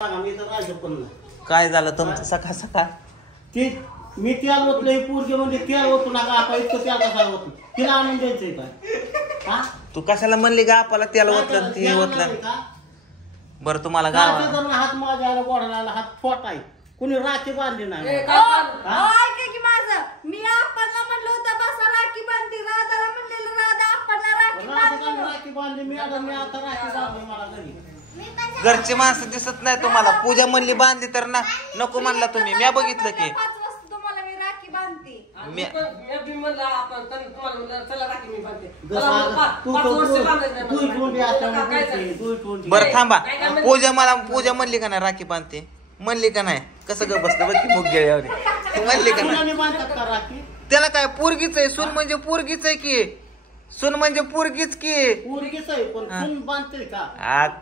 काय झालं तुमचं सकाळ सकाळ? ती मी तेल ओतलं ही पोरगी म्हणजे तेल ओतू नका आपण इतकं तेल कसा ओतू तिला आणून द्यायचंय काय? हा तू कशाला म्हणली का आपल्याला तेल ओतलं ते ओतलं? बरं तुम्हाला गावात हात माझ्या गोडाला हात फोट आहे कुणी राखी बांधली नाही. की माझं मी आपणला म्हणलं होतं बसा राखी बांधली राधाला म्हणलेलं राधा आपणला राखी बांधली मी आता राखी बांधली मला घरी. घरची माणसं दिसत नाही तुम्हाला. पूजा म्हणली बांधली तर ना नको म्हणला तुम्ही. मी बघितलं की 5 वाजता तुम्हाला मी राखी बांधते. मी म्हणलं आपण तुम्हाला म्हणलं चला राखी मी बांधते. बरं थांबा. पूजा म्हणली का नाही राखी बांधते म्हणली का नाही? कसं ग बसलं बघ की मुग गेल्यावर म्हणली का नाही? त्याला काय पोरगीच आहे. सून म्हणजे पोरगीच आहे की. सून म्हणजे पोरगीच की. पोरगीच आहे पण सून बांधते का?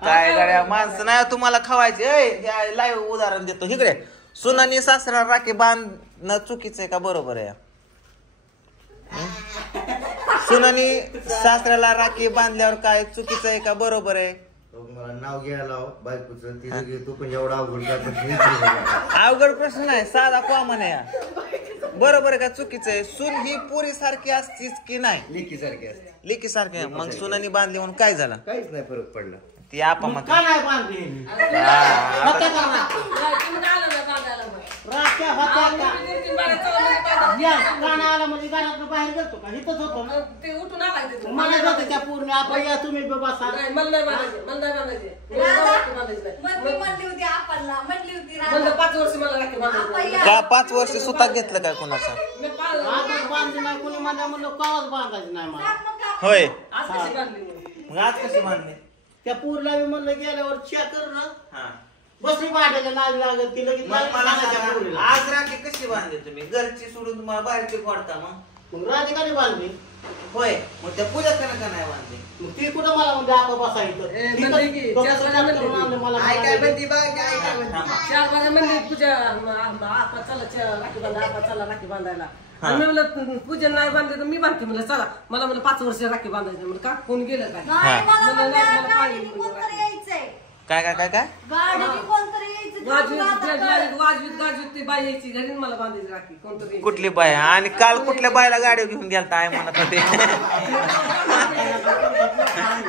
काय गड्या माणसं नाही तुम्हाला खवायचे. लाईव्ह उदाहरण देतो इकडे. सुनानी सासरा राखी बांधणं चुकीचं आहे का बरोबर आहे? सुनानी सासऱ्याला राखी बांधल्यावर काय चुकीचं आहे का बरोबर आहे? मला नाव घ्यायला बायकोचं तिथे घेतो पण एवढा अवघड प्रश्न नाही साधा कॉमन आहे. बरोबर आहे का चुकीचं आहे? सून ही पुरी सारखी असतीच की नाही? लेकी सारखी असते. लेकी सारखी. मग सुनानी बांधली म्हणून काय झालं? काहीच नाही फरक पडला. ती आपा म्हणते का नाही बांधली? राख्या होत्या का आला म्हणजे घरात बाहेर गेलतो का? इथंच होतो ना ते उठून आला मला जाते त्या पूर्ण आपण या तुम्ही बसा. मला नाही बांधायचे मला नाही बांधायचे म्हणली होती आपणला म्हणली होती म्हणलं 5 वर्ष मला राखी बांधायची. का 5 वर्ष सुताक घेतलं काय कोणाचं? आजच बांधली नाही कोणी म्हणलं कावच बांधायची नाही मला. होय आज कशी बांधली मग आज कशी बांधली? त्या पूरला मी म्हणलं गेल्यावर चेक कर ना बसली भाड्याला नाग लागत की लगेच आज राखी कशी बांधली तुम्ही? घरची सोडून तुम्हाला बाहेरची वाढता मग राधिकाने बांधली. होय मग त्या पूजा का नाही बांधली? मग ती कुठं मला म्हणजे आपण बसायचं मला काय म्हणती बा काय काय म्हणती? 4 वाजता म्हणली पूजा आपण चला राखी बांधा आपण चला राखी बांधायला. आणि मी म्हणलं पूजा नाही बांधली तर मी बांधते म्हणलं चला. मला म्हणलं 5 वर्ष राखी बांधायची म्हणलं का कोण गेलं काय? काय काय काय काय वाजवीत ती बाई यायची घरी मला बांधायची राखी कोणतरी. कुठली बाय? आणि काल कुठल्या बायला गाडी घेऊन गेलता आहे म्हणत होते.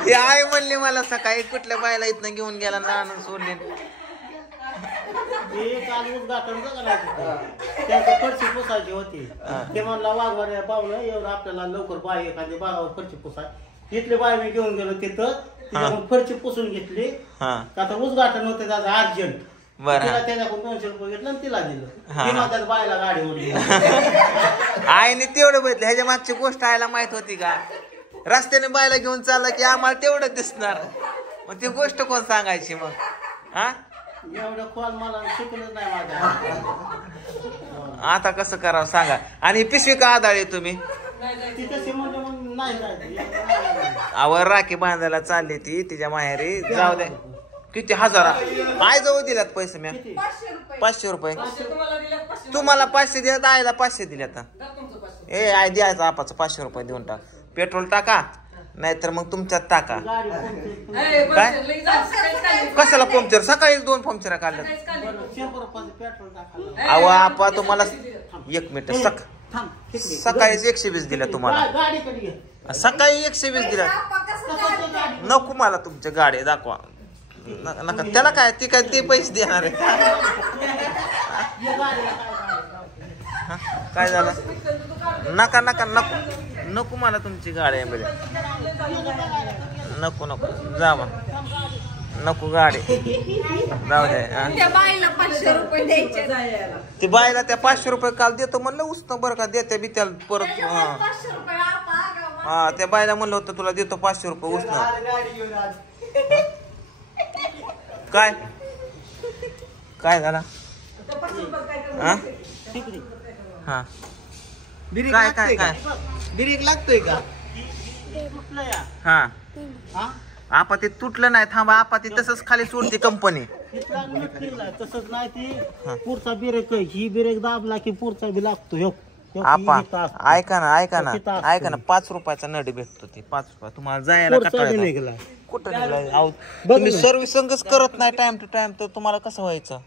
ती आई म्हणली मला सकाळी कुठल्या बायला इथनं घेऊन गेला ना आणून सोडले. काल उद्घाटन त्यांचं फरशी पुसायची होती. ते म्हणला वाघवाऱ्या पाहुणं एवढं आपल्याला लवकर बाय एखादी फरशी पुसाय. इथले बाय मी घेऊन गेलो तिथं फरशी पुसून घेतली. आता उद्घाटन होते त्याचं अर्जंट. तिला त्याच्याकडून 200 रुपये घेतलं आणि तिला दिलं. त्यात बायला गाडी ओढली. आईने तेवढं बघितलं. ह्याच्या मागची गोष्ट आयला माहित होती का? रस्त्याने बायला घेऊन चालला की आम्हाला तेवढं दिसणार. मग ती गोष्ट कोण सांगायची मग? हा एवढं खोल मला शिकलंच नाही माझ्या. आता कसं करावं सांगा. आणि पिशवी का आदाळे तुम्ही? तिथे म्हणजे मग नाही आवर राखी बांधायला चालली ती तिच्या माहेरी. जाऊ दे. किती? 1000 आई जवळ दिल्यात पैसे. मी 500 रुपये. तुम्हाला 500 दिल्यात आईला 500 दिल्यात. ए आई द्यायचं आपाचं 500 रुपये देऊन टाक. पेट्रोल टाका नाहीतर मग तुमच्यात टाका. काय कशाला पंक्चर? सकाळीच 2 पंक्चर काढलं. अहो आपा तुम्हाला 1 मिनिट सकाळीच 120 दिल्या तुम्हाला. सकाळी 120 दिल्या. नको मला तुमच्या गाडी दाखवा नका. त्याला काय ती काय ते पैसे देणार आहे? काय झालं? नका नका नको नको मला तुमची गाडी आहे. नको नको जा मग नको गाडी जाऊ दे. ती बाईला त्या 500 रुपये काल देतो म्हणलं उचतं बरं का देते बी त्याला परत. हा त्या बाईला म्हणलं होतं तुला देतो 500 रुपये उचणं. काय काय झाला? हा काय काय काय ब्रेक लागतोय का? हा आपा ते तुटलं नाही. थांबा आपा ते तसंच खाली सोडते कंपनी. तसंच नाही ती पुढचा ब्रेक ही ब्रेक दाबला की पुढचा बी लागतो. आपा ऐका ना 5 रुपयाचा नट भेटतो ते 5 रुपये तुम्हाला जायला कटाळा कुठं निघाला अहो तुम्ही सर्व्हिसिंगच करत नाही टाइम टू टाइम तर तुम्हाला कसं व्हायचं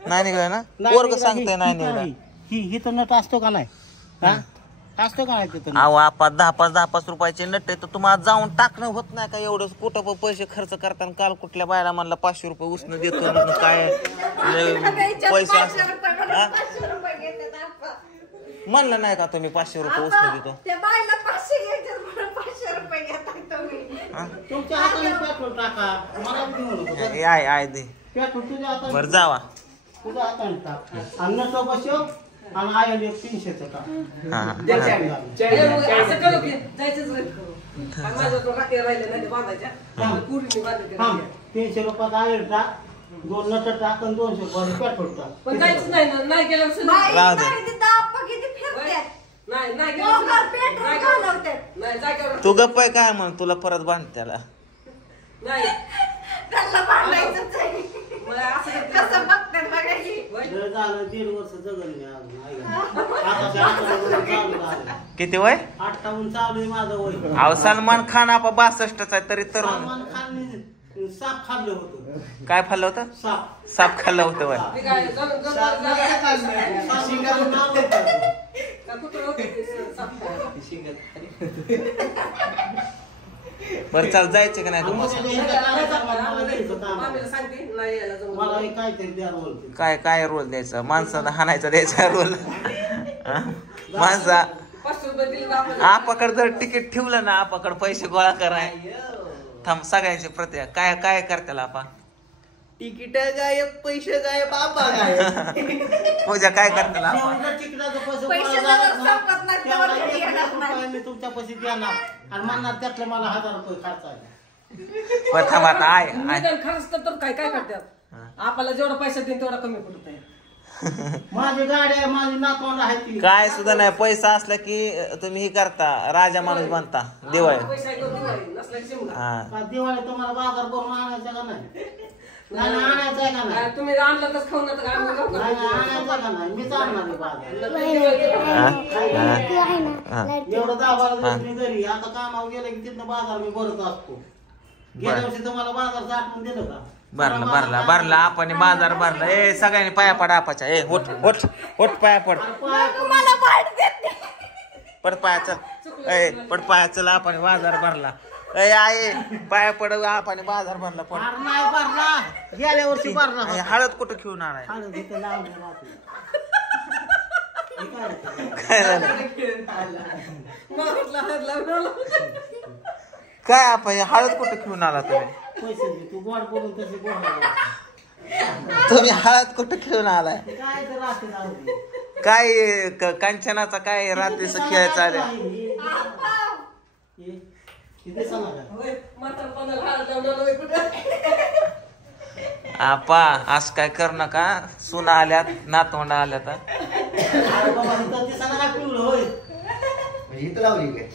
नाही निघालं ना वर्ग सांगताय नाही निघाला ही तर नट असतो का नाही हा असतो का नाही तिथं अहो आपा 10-5 रुपयाचे नट आहे तर तुम्हाला जाऊन टाकणं होत नाही का एवढं कुठं पैसे खर्च करताना काल कुठल्या बायला म्हणला 500 रुपये उसनं देतो काय पैसे म्हणलं नाही का तुम्ही 500 रुपये उसनं देतो त्या बायला 500 घ्यायचे म्हणून 500 रुपये घेताय तुम्ही तुमच्या हाताने पेट्रोल टाका मला घेऊन नको आय दे पेट्रोल तुझ्या हाताने बरं जावा तुझ्या हाताने टाक आणि नटो बसव आणि आयला 300चं टाक असं करू की जायचंच रद्द करू माझ्या रात्री राहिले नाही बांधायच्या पुरीने बांधायच्या 300 रुपयात आयल टाक 2 नट टाक आणि 200 रुपये पेट्रोल टाक पण जायचं नाही ना नाही गेलं राहू दे. नाही जायचं तू गप्प आहे काय म्हण तुला परत बांध त्याला नाही मला असं जर झालं 1.5 वर्ष जगल मी अजून आता किती वय 58 चालू आहे माझं वय अहो सलमान खान आपा 62चा आहे तरी तरुण सलमान खानने साप खाल्लं होतं काय खाल्लं होतं साप साप खाल्लं होतं वय ते काय शिंगाचं नाव होतं. बरं चाल जायचं का नाही आणि तुम्हाला मग ते काय सांगणार, मला द्यायचं काम. मामीला सांगते नाही यायला जमलं. मला हे काहीतरी द्या बोलते. काय रोल द्यायचा माणसाला हाणायचा द्यायचा रोल माणसा 500 रुपये दिले तर आपण आपाकडे जर तिकीट ठेवलं ना आपाकडे पैसे गोळा कराय थांब सगळ्यांची प्रत्या काय करताला आपा तिकीट गायब पैसे गायब बाबा गायब पूजा काय करताला आपा जेवढं तिकिटाचं पैसे पैसे गोळा जवळ झाले ना, संपत नाही, तेवढं तेवढं 1 येणार लाख रुपये मी तुमच्या पैसे देणार आणि म्हणणार त्यातलं मला 1000 रुपये खर्च आहे. प्रथम आता आय निदान खर्च तर काय करतात आपल्याला जेवढा पैसा देईन तेवढा कमी पडत आहे माझी गाडी आहे माझी नातवंड आहे ती काय सुद्धा नाही पैसा असला की तुम्ही हे करता राजा माणूस बनता दिवाळी पैसा आहे करून दिवाळी नसला की शिमगा. हा का दिवाळी तुम्हाला बाजार करून आणायचा का नाही नाही आणायचा आहे का नाही काय तुम्ही आणलं तर खाऊन आता आम्ही जाऊ का? नाही आणायचा का नाही मीच आणणार आहे बाजार एवढं 10-12 दिवस मी घरी आता कामावर गेलं की तिथनं बाजार मी भरत असतो गेल्या वर्षी तुम्हाला बाजारचं आठवण दिलं का भरला आपण बाजार भरला ए सगळ्यांनी पाया पड आपाच्या ए होट पाया पड तुम्हाला भाड देते पड पाया चल ए पड पाया चल आपण बाजार भरला ए आहे पाया पड आपण बाजार भरला पड फार नाही भरला गेल्या वर्षी भरला ए, हळद कुठं घेऊन आणाय हळद इथं लावलं राहते. हे काय रे? काय झालं मला वाटलं हात लावून काय आपण हळद कुठं घेऊन आला तुम्ही पैसे दे तू गोड बोलून तसे गोड तुम्ही हळद कुठं घेऊन आलाय काय तर राहते लावते. काय कांचनाचा काय रात्रीचा खेळ चालेल हे दिसणार का? होय, म्हातारपणाला हात लावून कुठं आपा असं काय कर नका सुना आल्यात नातवंड आल्यात अरे बाबा इथं दिसणार का पिवळं होय म्हणजे इथं लावली काय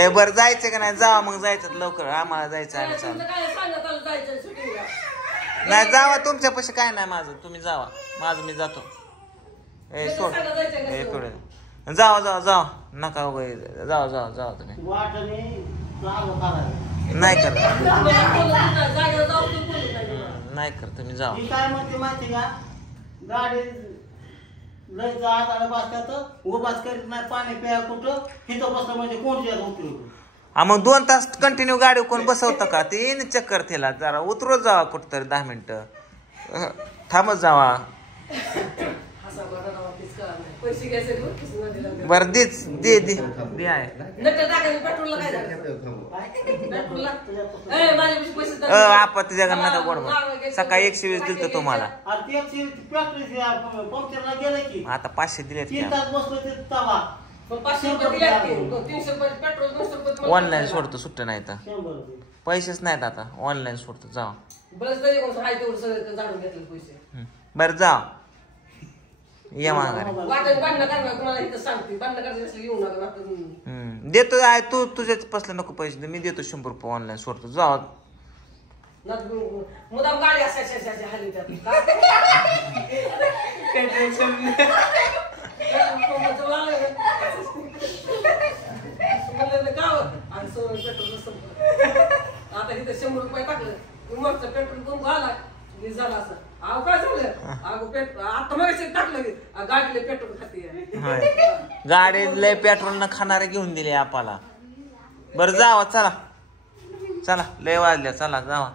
ए बर जायचं का नाही जावा मग जायचं लवकर आम्हाला जायचं आम्ही चालू तुमचं काय सांगत आलं जायचं शूटिंगला नाही जावा तुमच्यापाशी काय नाही माझं तुम्ही जावा माझं मी जातो ए सोड ए थोडे जावा नका वगैरे जावा तुम्ही वाटणे चालू करायचं नाही कर जागेवर जाऊ तू बोलत नाही तुम्हाला. नाही कर तुम्ही जावा ही काय म्हणते माहिती का गाडी लय हाताला बसतात उभाच करीत नाही पाणी प्या कुठं तिथं बसलं म्हणजे कोणत्या उतरवतो हा मग 2 तास कंटिन्यू गाडी कोण बसवतं का ते येईन चक्कर तिला जरा उतरत जावा कुठतरी 10 मिनिटं थांबत जावा असा बघा राव, तीच कळलं नाही. पैसे घ्यायचे दिवस किती नदीला द्या. बर दे आहे नक्की टाकायचं पेट्रोलला काय झालं पेट्रोलला ए माझ्यापाशी पैसे द्या. आपा तुझ्या नका गोड बोल. सकाळी 120 दिलतो तुम्हाला अरे ते पंक्चरला गेलं की आता 500 दिलेत 3 तास बसलो ते तवा पण 500 रुपये दिले की 300 रुपये पेट्रोल 200 रुपये तुम्हाला ऑनलाईन सोडतो सुट्ट नाही तर 100 रुपये पैसेच नाहीत आता ऑनलाईन सोडतो जावा बरंच तरी कोण आहे तेवढं सगळं जाणून घेतलं पैसे बरं जा ये माघारी वाटत बांधणं करणार तुम्हाला इथं सांगते बांधणं करायचं असलं येऊ नका आता देतो आहे तू तुझ्याच पसलं नको पैसे दे मी देतो 100 रुपये ऑनलाईन सोडतो जा मुदाम गाडी अशा हल्ली त्यात आणि सोनं पेट्रोल आता इथं 100 रुपये टाकलं मगचं पेट्रोल पंप आला झालं असं अहो काय झालं अगो पेट्रोल आता मग टाकलं गाडीला पेट्रोल खाते गाडी लय पेट्रोल न खाणारे घेऊन दिले आपल्याला बरं जावा चला चला लय वाजल्या चला जावा